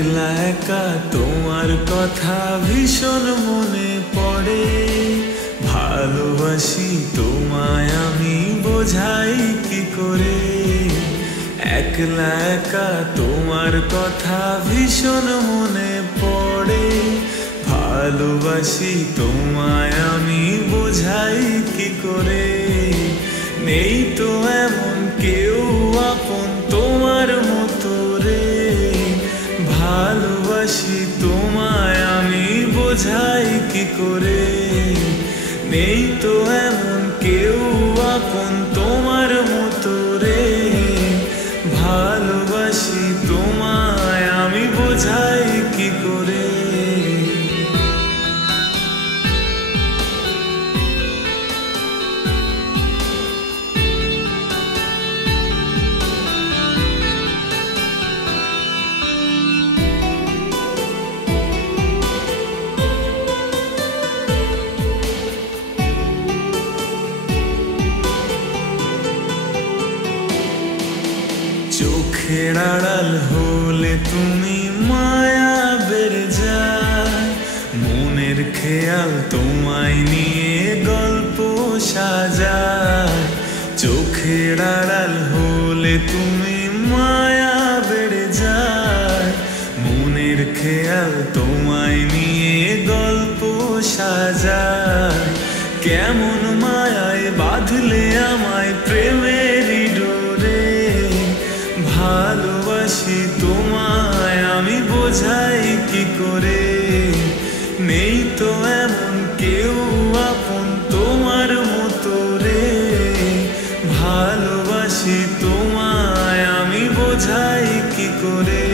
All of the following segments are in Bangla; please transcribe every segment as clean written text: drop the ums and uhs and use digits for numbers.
একলা একা তোমার কথা ভীষণ মনে পড়ে, ভালোবাসি তোমায় আমি বোঝাই কি করে। একলা একা তোমার কথা ভীষণ মনে পড়ে, ভালোবাসি তোমায় আমি বোঝাই কি করে। নেই তো এমন কেউ আপন তোমার মতো রে, ভালোবাসি তোমায় আমি বোঝাই কি করে। নেই তো এমন কেউ আপন তোমার মতো রে, ভালোবাসি তোমায় আমি বোঝাই কি করে। চোখের আড়াল হলে তুমি মায়া বেড়ে যায়, মনের খেয়াল তোমায় নিয়ে গল্প সাজায়। চোখের আড়াল হলে তুমি মায়া বেড়ে যায়, মনের খেয়াল তোমায় নিয়ে গল্প সাজায়। কেমন মায়ায় বাঁধলে আমায় প্রেমেরই ডোরে, ভালোবাসি তোমায় আমি বোঝাই কি করে। নেই তো এমন কেউ আপন তোমার মতো রে, ভালোবাসি তোমায় আমি বোঝাই কি করে।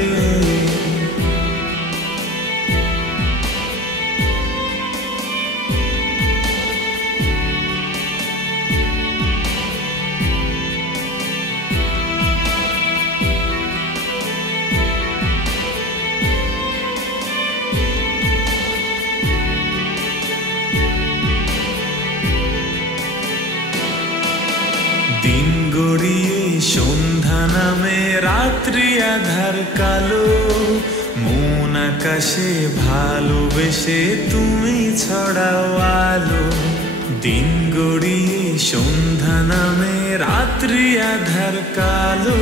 দিন গড়িয়ে সন্ধ্যা নামে রাত্রি আধার কালো, মন আকাশে ভালোবেসে তুমি ছড়াও আলো। দিন গড়িয়ে সন্ধ্যা নামে রাত্রি আধার কালো,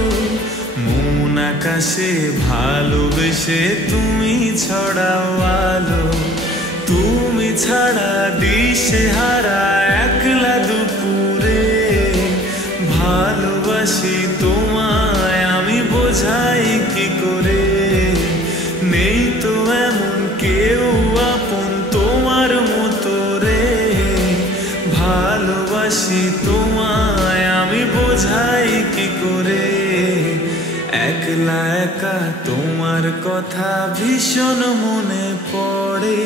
মন আকাশে ভালোবেসে তুমি ছড়াও আলো। তুমি ছাড়া দিশেহারা একলা দুপুরে, ভালোবাসি তোমায় আমি বোঝাই কি করে। নেই তো এমন কেউ আপন তোমার মতো রে, ভালোবাসি তোমায় আমি বোঝাই কি করে। একলা একা তোমার কথা ভীষণ মনে পড়ে,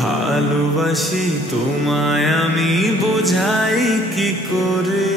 ভালোবাসি তোমায় আমি বোঝাই কি করে।